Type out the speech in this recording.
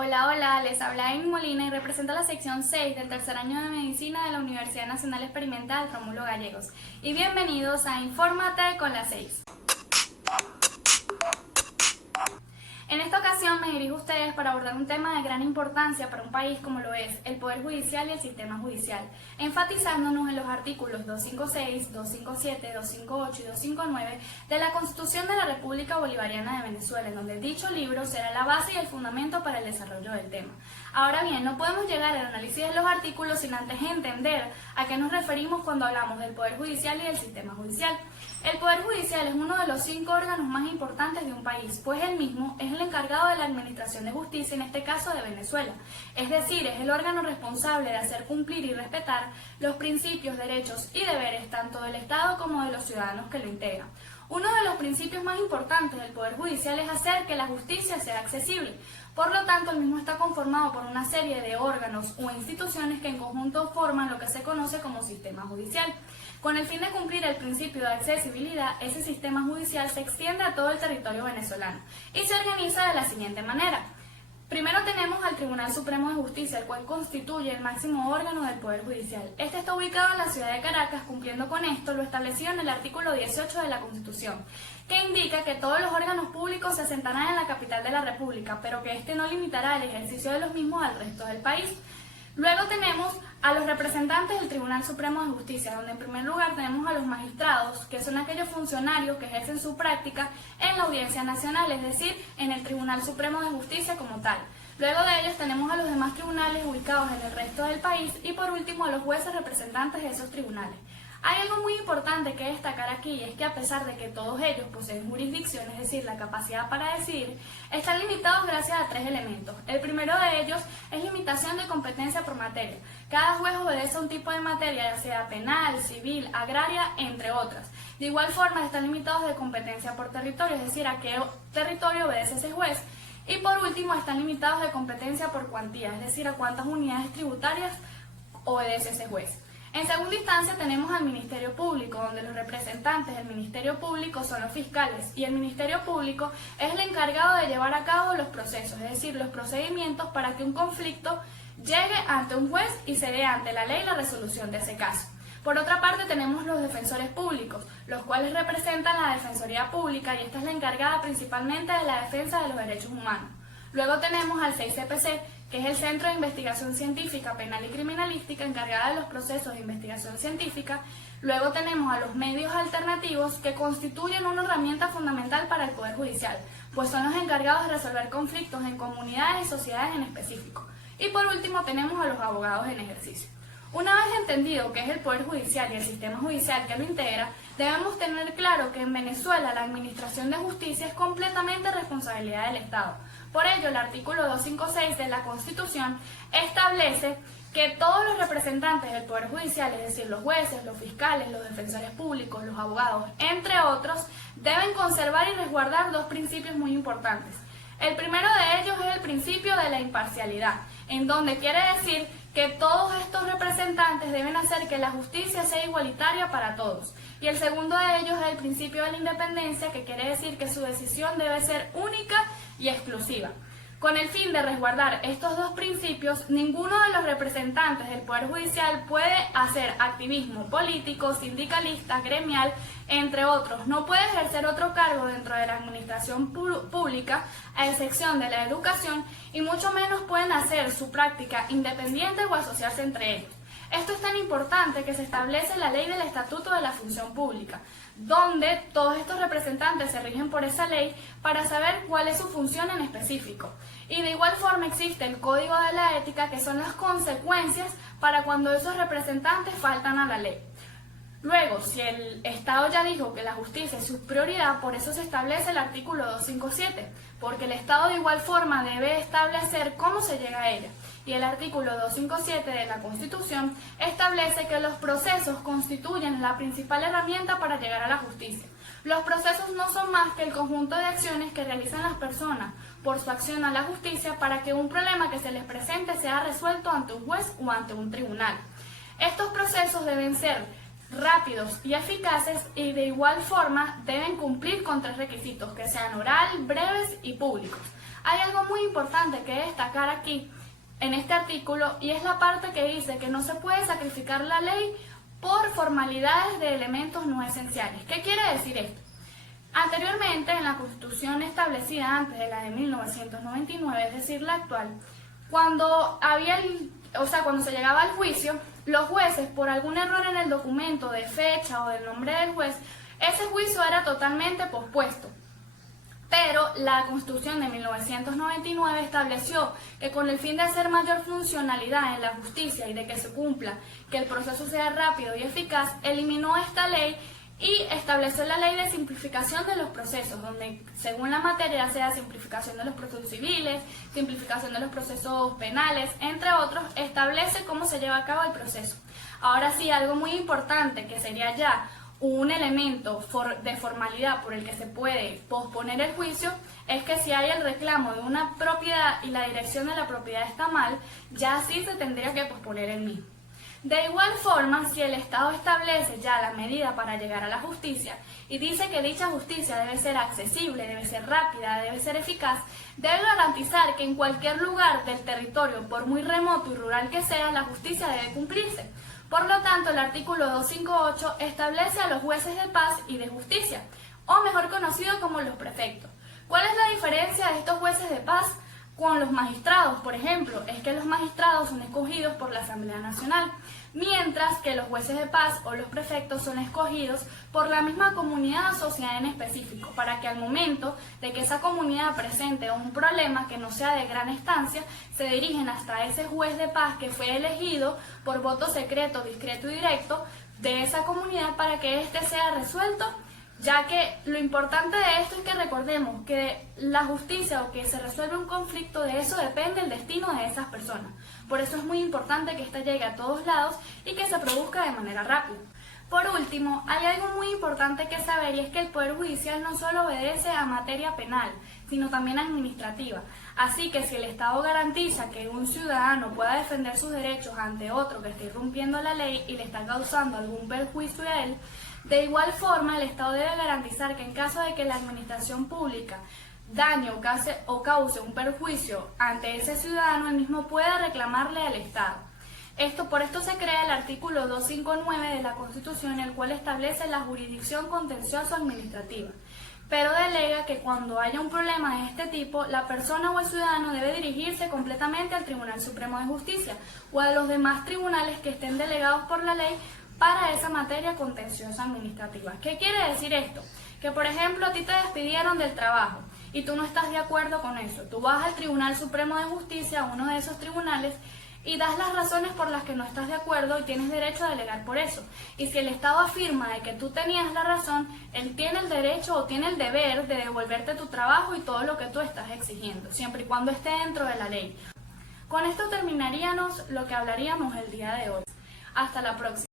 Hola, hola, les habla Amy Molina y represento la sección 6 del tercer año de Medicina de la Universidad Nacional Experimental Rómulo Gallegos. Y bienvenidos a Infórmate con la 6. En esta ocasión me dirijo a ustedes para abordar un tema de gran importancia para un país como lo es el Poder Judicial y el Sistema Judicial, enfatizándonos en los artículos 256, 257, 258 y 259 de la Constitución de la República Bolivariana de Venezuela, en donde dicho libro será la base y el fundamento para el desarrollo del tema. Ahora bien, no podemos llegar al análisis de los artículos sin antes entender a qué nos referimos cuando hablamos del Poder Judicial y del Sistema Judicial. El Poder Judicial es uno de los 5 órganos más importantes de un país, pues él mismo es el encargado de la administración de justicia, en este caso de Venezuela. Es decir, es el órgano responsable de hacer cumplir y respetar los principios, derechos y deberes tanto del Estado como de los ciudadanos que lo integran. Uno de los principios más importantes del Poder Judicial es hacer que la justicia sea accesible. Por lo tanto, el mismo está conformado por una serie de órganos o instituciones que en conjunto forman lo que se conoce como sistema judicial. Con el fin de cumplir el principio de accesibilidad, ese sistema judicial se extiende a todo el territorio venezolano y se organiza de la siguiente manera. Primero tenemos al Tribunal Supremo de Justicia, el cual constituye el máximo órgano del Poder Judicial. Este está ubicado en la ciudad de Caracas, cumpliendo con esto lo establecido en el artículo 18 de la Constitución, que indica que todos los órganos públicos se asentarán en la capital de la República, pero que este no limitará el ejercicio de los mismos al resto del país. Luego tenemos a los representantes del Tribunal Supremo de Justicia, donde en primer lugar tenemos a los magistrados, que son aquellos funcionarios que ejercen su práctica en la Audiencia Nacional, es decir, en el Tribunal Supremo de Justicia como tal. Luego de ellos tenemos a los demás tribunales ubicados en el resto del país y por último a los jueces representantes de esos tribunales. Hay algo muy importante que destacar aquí y es que a pesar de que todos ellos poseen jurisdicción, es decir, la capacidad para decidir, están limitados gracias a 3 elementos. El primero de ellos es limitación de competencia por materia. Cada juez obedece a un tipo de materia, ya sea penal, civil, agraria, entre otras. De igual forma están limitados de competencia por territorio, es decir, a qué territorio obedece ese juez. Y por último están limitados de competencia por cuantía, es decir, a cuántas unidades tributarias obedece ese juez. En segunda instancia tenemos al Ministerio Público, donde los representantes del Ministerio Público son los fiscales y el Ministerio Público es el encargado de llevar a cabo los procesos, es decir, los procedimientos para que un conflicto llegue ante un juez y se dé ante la ley la resolución de ese caso. Por otra parte tenemos los defensores públicos, los cuales representan la Defensoría Pública y esta es la encargada principalmente de la defensa de los derechos humanos. Luego tenemos al 6CPC, que es el Centro de Investigación Científica, Penal y Criminalística, encargada de los procesos de investigación científica. Luego tenemos a los medios alternativos, que constituyen una herramienta fundamental para el Poder Judicial, pues son los encargados de resolver conflictos en comunidades y sociedades en específico. Y por último tenemos a los abogados en ejercicio. Una vez entendido qué es el Poder Judicial y el sistema judicial que lo integra, debemos tener claro que en Venezuela la administración de justicia es completamente responsabilidad del Estado. Por ello, el artículo 256 de la Constitución establece que todos los representantes del Poder Judicial, es decir, los jueces, los fiscales, los defensores públicos, los abogados, entre otros, deben conservar y resguardar 2 principios muy importantes. El primero de ellos es el principio de la imparcialidad, en donde quiere decir que todos estos representantes deben hacer que la justicia sea igualitaria para todos. Y el segundo de ellos es el principio de la independencia, que quiere decir que su decisión debe ser única y exclusiva. Con el fin de resguardar estos 2 principios, ninguno de los representantes del Poder Judicial puede hacer activismo político, sindicalista, gremial, entre otros. No puede ejercer otro cargo dentro de la administración pública, a excepción de la educación, y mucho menos pueden hacer su práctica independiente o asociarse entre ellos. Esto es tan importante que se establece la ley del Estatuto de la Función Pública, donde todos estos representantes se rigen por esa ley para saber cuál es su función en específico. Y de igual forma existe el Código de la Ética, que son las consecuencias para cuando esos representantes faltan a la ley. Luego, si el Estado ya dijo que la justicia es su prioridad, por eso se establece el artículo 257, porque el Estado de igual forma debe establecer cómo se llega a ella. Y el artículo 257 de la Constitución establece que los procesos constituyen la principal herramienta para llegar a la justicia. Los procesos no son más que el conjunto de acciones que realizan las personas por su acción a la justicia para que un problema que se les presente sea resuelto ante un juez o ante un tribunal. Estos procesos deben ser rápidos y eficaces y de igual forma deben cumplir con 3 requisitos, que sean oral, breves y públicos. Hay algo muy importante que destacar aquí en este artículo y es la parte que dice que no se puede sacrificar la ley por formalidades de elementos no esenciales. ¿Qué quiere decir esto? Anteriormente, en la Constitución establecida antes de la de 1999, es decir, la actual, cuando se llegaba al juicio, los jueces, por algún error en el documento de fecha o del nombre del juez, ese juicio era totalmente pospuesto. Pero la Constitución de 1999 estableció que con el fin de hacer mayor funcionalidad en la justicia y de que se cumpla, que el proceso sea rápido y eficaz, eliminó esta ley y estableció la ley de simplificación de los procesos, donde según la materia sea simplificación de los procesos civiles, simplificación de los procesos penales, entre otros, establece cómo se lleva a cabo el proceso. Ahora sí, algo muy importante que sería ya un elemento de formalidad por el que se puede posponer el juicio es que si hay el reclamo de una propiedad y la dirección de la propiedad está mal, ya sí se tendría que posponer el mismo. De igual forma, si el Estado establece ya la medida para llegar a la justicia y dice que dicha justicia debe ser accesible, debe ser rápida, debe ser eficaz, debe garantizar que en cualquier lugar del territorio, por muy remoto y rural que sea, la justicia debe cumplirse. Por lo tanto, el artículo 258 establece a los jueces de paz y de justicia, o mejor conocido como los prefectos. ¿Cuál es la diferencia de estos jueces de paz con los magistrados? Por ejemplo, es que los magistrados son escogidos por la Asamblea Nacional, mientras que los jueces de paz o los prefectos son escogidos por la misma comunidad o sociedad en específico, para que al momento de que esa comunidad presente un problema que no sea de gran estancia, se dirigen hasta ese juez de paz que fue elegido por voto secreto, discreto y directo de esa comunidad para que éste sea resuelto, ya que lo importante de esto es que recordemos que la justicia o que se resuelve un conflicto, de eso depende el destino de esas personas. Por eso es muy importante que ésta llegue a todos lados y que se produzca de manera rápida. Por último, hay algo muy importante que saber y es que el Poder Judicial no solo obedece a materia penal, sino también administrativa. Así que si el Estado garantiza que un ciudadano pueda defender sus derechos ante otro que esté irrumpiendo la ley y le está causando algún perjuicio a él, de igual forma el Estado debe garantizar que en caso de que la administración pública dañe o cause un perjuicio ante ese ciudadano, el mismo pueda reclamarle al Estado. Por esto se crea el artículo 259 de la Constitución, el cual establece la jurisdicción contencioso administrativa, pero delega que cuando haya un problema de este tipo, la persona o el ciudadano debe dirigirse completamente al Tribunal Supremo de Justicia o a los demás tribunales que estén delegados por la ley para esa materia contenciosa administrativa. ¿Qué quiere decir esto? Que, por ejemplo, a ti te despidieron del trabajo y tú no estás de acuerdo con eso. Tú vas al Tribunal Supremo de Justicia, a uno de esos tribunales, y das las razones por las que no estás de acuerdo y tienes derecho a delegar por eso. Y si el Estado afirma de que tú tenías la razón, él tiene el derecho o tiene el deber de devolverte tu trabajo y todo lo que tú estás exigiendo, siempre y cuando esté dentro de la ley. Con esto terminaríamos lo que hablaríamos el día de hoy. Hasta la próxima.